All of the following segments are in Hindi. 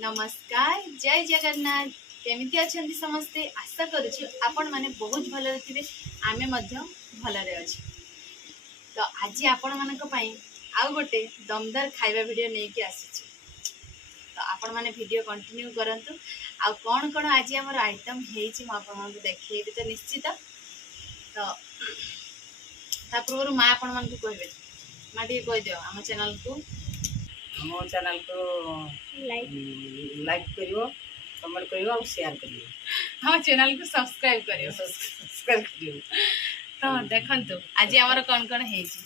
नमस्कार जय जगन्नाथ केमिति अछंती समस्ते आशा करूछु आपण माने बहुत भलरे थिबे आमे मध्य भलरे अछि। तो आज आपण मानक पई आउ गोटे दमदार खाइबा वीडियो नै कि आसीछु। तो आपण माने वीडियो कंटिन्यू करंतु आ कोन कोन आज हमर आइटम हेछि म आपण मानक देखैबे तो निश्चित। तो ता पूर्व मा आपण मानक कहबे मा दी कह दियो हम चैनल को लाइक करियो कमेंट करियो और शेयर करियो हम चैनल को सब्सक्राइब करियो तो देखंतु आज हमर कोन कोन हेछि।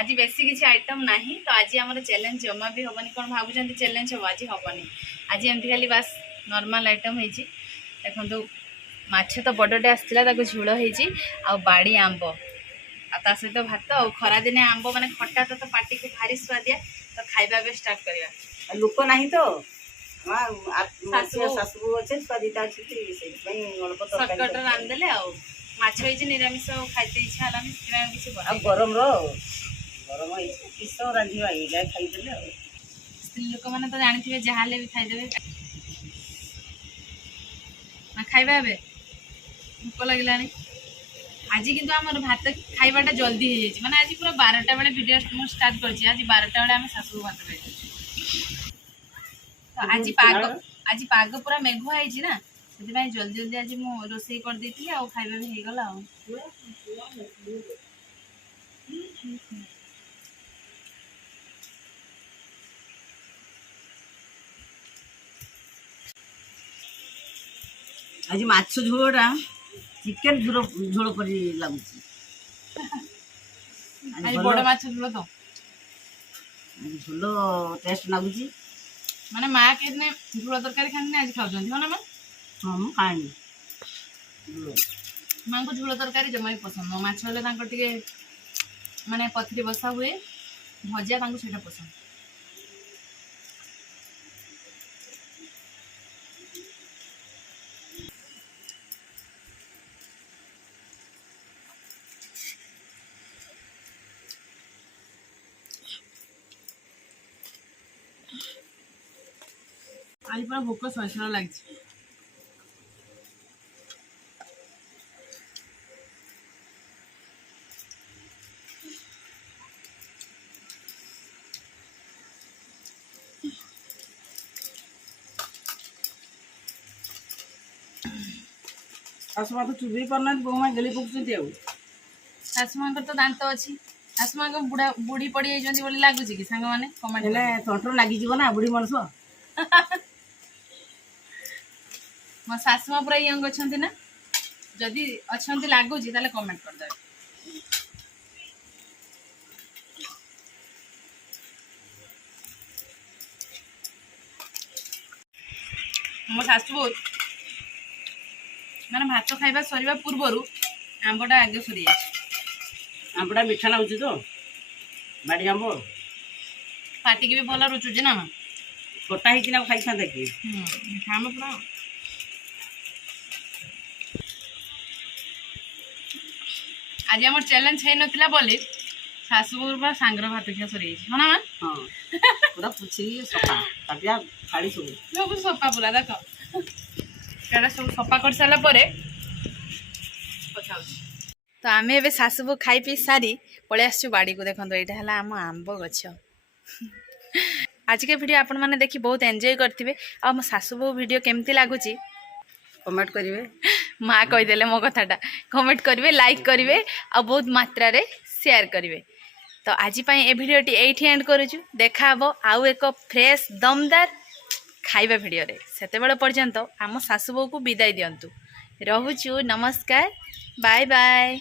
आज बेसी किसी आइटम नाही तो आज हमर चैलेंज जमा भी होबनी कोन भाबुचंती चैलेंज हो आज होबनी। आज एमती खाली बस नॉर्मल आइटम हेछि। देखंतु माछ तो बडडे आस्तिला ताको झुळो हेछि आ बाडी आंबो आ ता सहित भात आ खरा दिने आंबो माने खट्टा तो पाटी को भारी स्वादिया। तो खाइबा बे स्टार्ट करिया लोक नाही तो सासु सासु अच्छे स्वादिता अच्छी सर्टकट रांध देले आ माछ हेछि निरामिष खाइते इच्छा हलानी सिना किछि बना गरम किस रांधिबा एगा खाइ देले स्त्री लोक माने तो जानिथिबे जहाले भी खाइ देबे ना खाइबा बे भूख लागिलानी। आज किंतु हमर भात खाइबाटा जल्दी हो जाइए माने आज पूरा 12टा बेले वीडियो स्टार्ट करछि। आज 12टा बेले हम सासु भात खाइ तो आज पाग पूरा मेघुआ है ना से जल्दी जल्दी आज मु रोसई कर देती आ खाइबा भी हो गला। आज माछ झोलटा चिकेन झोल पर लागुची आज बड़ माछ झोल तो झोल टेस्ट लागुची माने माँ के झोल तरकारी खाने आज खाऊँ हो ना माँ। हाँ मु खानी माँ को झोल तरकारी जमा भी पसंद माछ टे माने पथरी बसा हुए भजा से पसंद। आज पूरा भोक सर लगे सासु माँ तो चुभी पारना बहुमा गली पकड़ सासु माँ तो दांत अच्छी सासु माँ को बुढ़ा बुढ़ी पड़ी जाइए लगुच कि सांग मैंने कमेंट तंटर लगी ना बुढ़ी मनुष्य मो सासु माँ पूरा यंग अच्छा ना जदि अच्छा लगुच कमेंट करदे। मो सासु बहुत मैंने भात खाइबा सरिबा पूर्व आंबटा आगे सरी आंबटा मीठा लगुच तो बाड़ी आंब पाटी की भी भल रुचुची ना माँ छोटा ही खाई था कि मीठा आंब पूरा। आज आम चैलेंज है नथिला बोली सासु पूरा सांगर भात खिया सरी हो ना माँ। हाँ पूरा पुछि सफा तापिया थाली सब सफा पूरा देख सब सफा कर सारा परे तो आम ए सासु खाई पी सारी पलि आसु बाड़ी को देखो यहाँ है आम आंब गछ। आज के वीडियो आपण मैंने देखी बहुत एंजॉय करथिबे आ मो सासु बो वीडियो केमती लागुची कमेंट करिवे माँ कहीदेले मो कथाटा कमेंट करिवे लाइक करिवे आ बहुत मात्रा रे शेयर करिवे। तो आज पई ए वीडियोटी एठी एंड करूछु देखा हबो आउ एक फ्रेश दमदार खाइबा वीडियो रे सेते बेले पर्यंत आम सासु बो को विदाई दियंतु रहुछु नमस्कार बाय बाय।